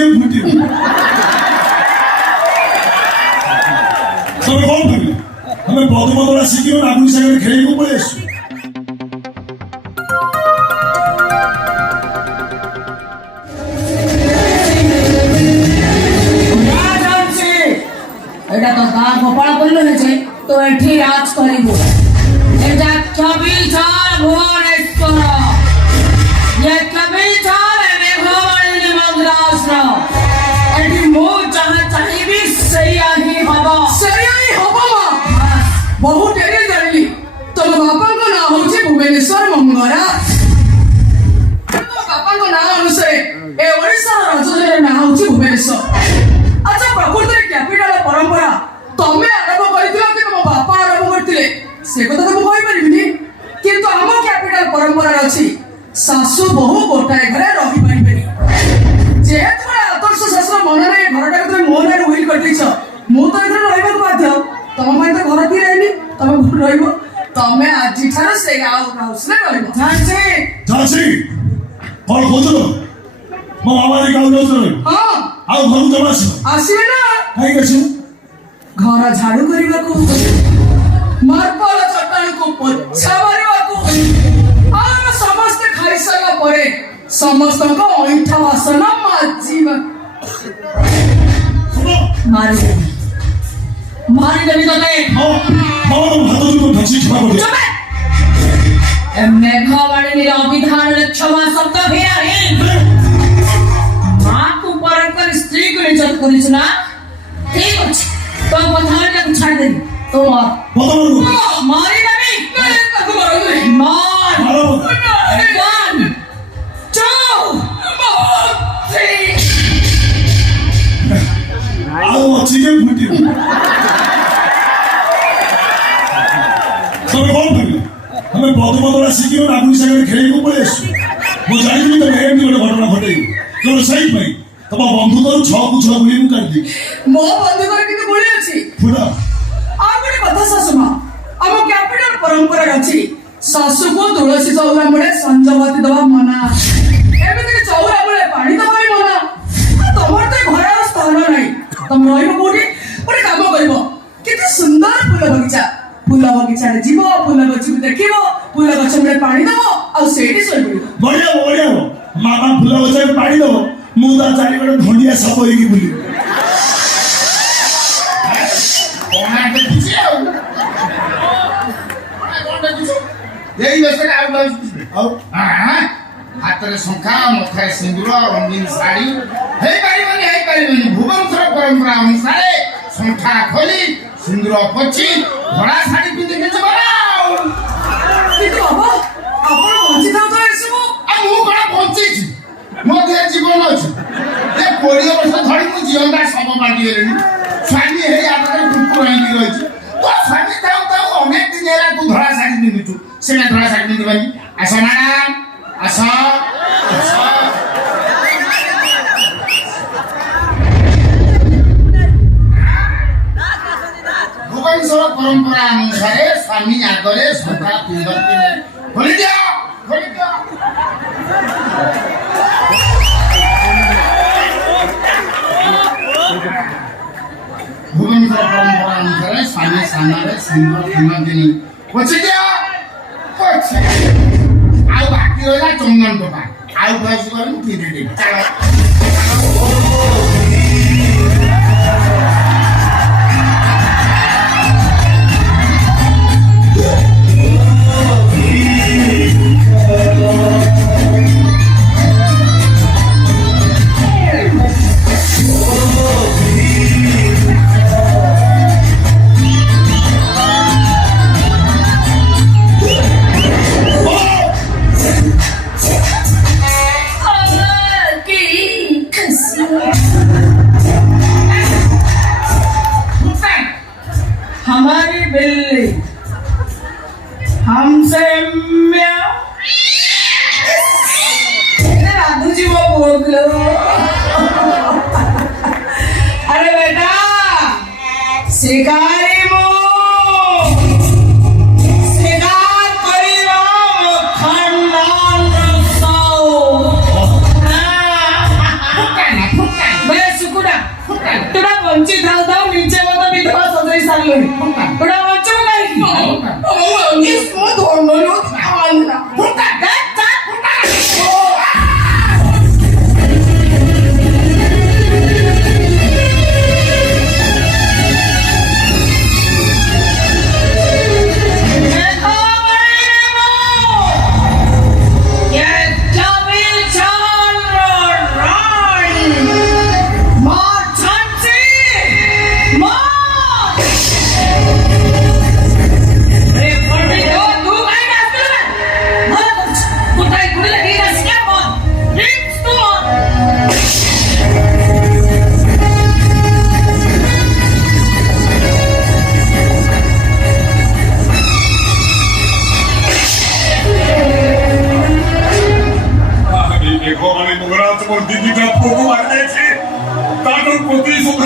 मचिके फुट्यो तब कौन भावी हमें बदमदरा शिखियो आगु सागर खेलेको पळे आसु एटा तो गाँ गोपाल बोलो ने जे तो एठी राज करिबो एटा कबिचार भुवनेश्वर ये कबिचार मेघवाणी मद्रासर एठी मो जहाँ चाहिबी सैया ही हबो बहुत डेरी जानिली तुम बापा को ना होची भुवनेश्वर मंगरा तुम बापा को ना अनुसार ए ओडिसा राजधानी ना होची भुवनेश्वर अच्छा प्रकृति कैपिटल परंपरा तमे आरंभ करथिलो कि तुम बापा आरंभ करथिले से কথা तो कहि परिबिनी किंतु हम कैपिटल परंपरा अछि सासु बहु गोटाए घरे रहि परिबेनी जेहेतु बड़ा आदर्श शास्त्र मन रे घरटा को मोन रे विल करथिछ मु तो इधर रहबा को बाध्य तम मैं तो घर थी रहनी तमे घर रहइबो तमे आजि थार से हाउस रे रहइबो झांसी कौन खोजलो मो मामारी गाँव जाउछ हां आउ घर जमा आसीबे ना काई गछु घर झाड़ू करबा को मार्बल चट्टान को पोछा मारबा को और समस्त खाइ सला परे समस्त को ओइठा वासन माजीबा मारी देवी तो नहीं मामा भातो को ढंसी खिबा बोले ए मेघवाणी नि अभिधान क्षमा शब्द भेरा हे मां को परंकर स्त्री को इज्जत करिस ना ठीक अछि तो बधाई ना छाड़ दे तो मारी देवी मार मारो 1 2 3 आउ मचिके फुट्यो तब कौन भावी हमें बदमदरा शिखियो आगु सागर खेलेको पळे आसु मो जानिली त एमनी गोटे घटना घटै तोर सही भाई तब बंधु तो 6 को 6 गुली काट दी मो बंधु कर किते गुली अछि फुड़ा आ गोटे कथा सासुमा हम कैपिटल परंपरा अछि सासु को तुलसी चौरा मुळे संजवती दवा मना एमिति चौरा मुळे पानी दवा मना तमर तो घर स्थान नाही तम रहिबो कोठी गोटे काम करबो केते सुंदर फूल बगीचा रे जीवो फूल गछ देखिबो फूल गछ मुळे पानी दबो आ सेठी सोइ पड़िबो बढ़िया मामा फूल गछ पानी दो मुदा चारि बड धंडिया सब होई बुली कोना के दिसे एई बेसे आउ हां हाथ रे शंखा मथारे सिंदूर रंगीन साड़ी हे पारिबनी भुवनेश्वर परंपरा अनुसार शंखा खोली सिंदूर पची घोड़ा साड़ी पिंदे के बनाओ कितु बाबा आपण बंची जाउ तो एसबो आ मु घोड़ा बंची छी मो देह जीवन अछि ए 20 वर्ष धरि मु जीवनदा सब बाटी गेलेनी स्वामी हे आदर कुकुर आइ रहिछि तो स्वामी ताऊ अनेक दिन एला तू घोड़ा साड़ी पिंदितु सेना घोड़ा साड़ी पिंदिबानी आसा मैडम आसा भुवनेश्वर परंपरा अनुसार स्वामी आगरे शंखा पिंदती खोली दिया भुवनेश्वर परंपरा अनुसार स्वामी सामने सिंदूर पिंदती पछे दिया आउ बाकी होला चंदन टोपा आउ बस करू धीरे धीरे चलो हमारी बिल्ली हमसे राधू जी वो बोल लो अरे बेटा शिकारी मो शिकार करियो खानदान रसाओ फुटका মহামাই মহারাজ মোর দিদিটা পোক মারি দিয়েছে তার প্রতিশোধ